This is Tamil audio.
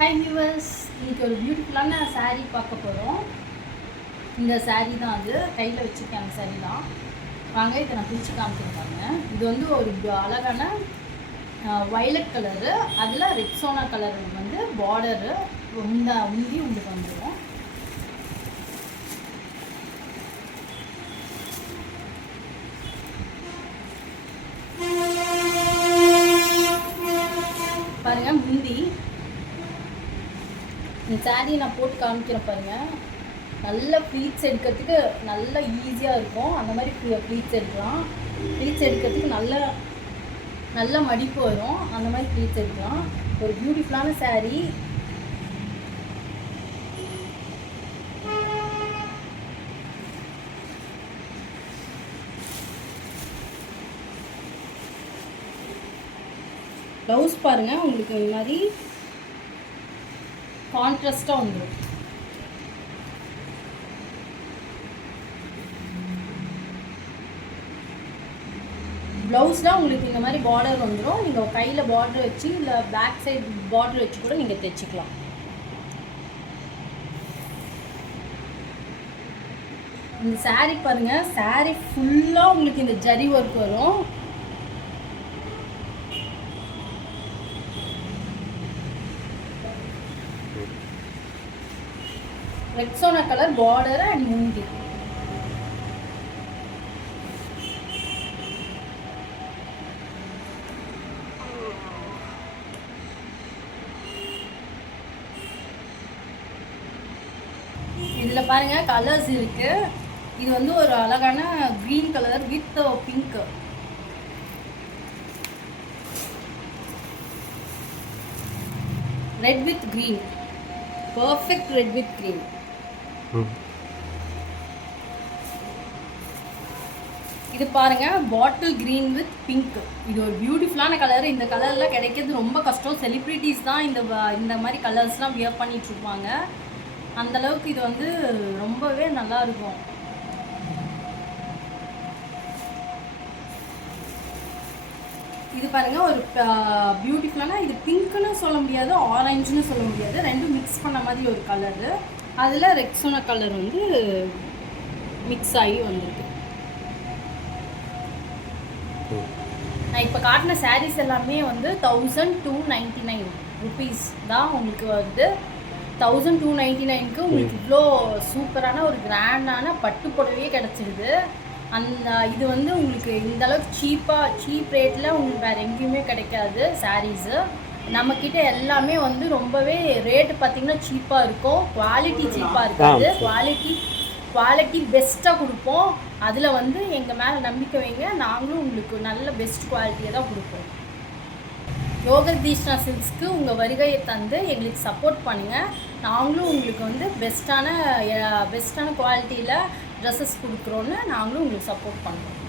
ஹாய் வியூவர்ஸ், இன்றைக்கி ஒரு பியூட்டிஃபுல்லான சாரீ பார்க்க போகிறோம். இந்த சாரீ தான் அது கையில் வச்சுருக்கேன். அந்த சாரீ தான் வாங்க இதை நான் பிரித்து காமிச்சிருக்காங்க. இது வந்து ஒரு அழகான வயலட் கலரு, அதில் ரெக்ஸோனா கலர் வந்து பார்டரு உந்தி உங்களுக்கு வந்துடும். பாருங்கள் முந்தி இந்த சாரீ நான் போட்டு காமிக்கிறேன் பாருங்கள். நல்ல ப்ளீட்ஸ் எடுக்கிறதுக்கு நல்ல ஈஸியாக இருக்கும். அந்த மாதிரி ப்ளீட்ஸ் எடுக்கலாம். ப்ளீட்ஸ் எடுக்கிறதுக்கு நல்ல மடிப்பு வரும். அந்த மாதிரி ப்ளீட்ஸ் எடுக்கலாம். ஒரு பியூட்டிஃபுல்லான சாரீ. ப்ளவுஸ் பாருங்கள், உங்களுக்கு இந்த மாதிரி கான்ட்ராஸ்டாக வந்துடும். ப்ளவுஸில் உங்களுக்கு இந்த மாதிரி பார்டர் வந்துடும். நீங்கள் கையில் பார்டர் வச்சு இல்லை பேக் சைடு பார்டர் வச்சு கூட நீங்கள் தைச்சிக்கலாம். இந்த சாரீ பாருங்கள், சாரீ ஃபுல்லாக உங்களுக்கு இந்த ஜரி ஒர்க் வரும். ரெக்ஸோனா கலர் பார்டர் அண்ட் முந்தி. இதில் பாருங்கள் கலர்ஸ் இருக்குது. இது வந்து ஒரு அழகான green colour with pink. Red with green, perfect red with green. இது பாருங்க பாட்டில் கிரீன் வித் பிங்க். இது ஒரு பியூட்டிஃபுல்லான கலர். இந்த கலர்லாம் கிடைக்கிறது ரொம்ப கஷ்டம். செலிப்ரிட்டிஸ் தான் இந்த மாதிரி கலர்ஸ்லாம் வியர் பண்ணிட்டு இருப்பாங்க. அந்த அளவுக்கு இது வந்து ரொம்பவே நல்லா இருக்கும். இது பாருங்க ஒரு பியூட்டிஃபுல்லான, இது பிங்க்னு சொல்ல முடியாது, ஆரஞ்சுன்னு சொல்ல முடியாது, ரெண்டும் மிக்ஸ் பண்ண மாதிரி ஒரு கலரு. அதில் ரெக்ஸோனா கலர் வந்து மிக்ஸ் ஆகி வந்திருக்கு. நான் இப்போ காட்டின சாரீஸ் எல்லாமே வந்து 1299 ருபீஸ் தான் உங்களுக்கு வருது. 1299க்கு உங்களுக்கு இவ்வளோ சூப்பரான ஒரு கிராண்டான பட்டு புடவையே கிடச்சிடுது. இது வந்து உங்களுக்கு இந்த அளவுக்கு சீப் ரேட்டில் உங்களுக்கு வேறு எங்கேயுமே கிடைக்காது சாரீஸு. நம்மக்கிட்ட எல்லாமே வந்து ரொம்பவே ரேட்டு பார்த்திங்கன்னா சீப்பாக இருக்கும். குவாலிட்டி சீப்பாக இருக்காது, குவாலிட்டி பெஸ்ட்டாக கொடுப்போம். அதில் வந்து எங்கள் மேலே நம்பிக்கை வைங்க, நாங்களும் உங்களுக்கு நல்ல பெஸ்ட் குவாலிட்டியை தான் கொடுப்போம். யோகதீஷ்ணா சில்க்ஸ்க்கு உங்கள் வருகையை தந்து எங்களுக்கு சப்போர்ட் பண்ணுங்கள். நாங்களும் உங்களுக்கு வந்து பெஸ்ட்டான குவாலிட்டியில் ட்ரெஸ்ஸஸ் கொடுக்குறோன்னு நாங்களும் உங்களுக்கு சப்போர்ட் பண்ணுறோம்.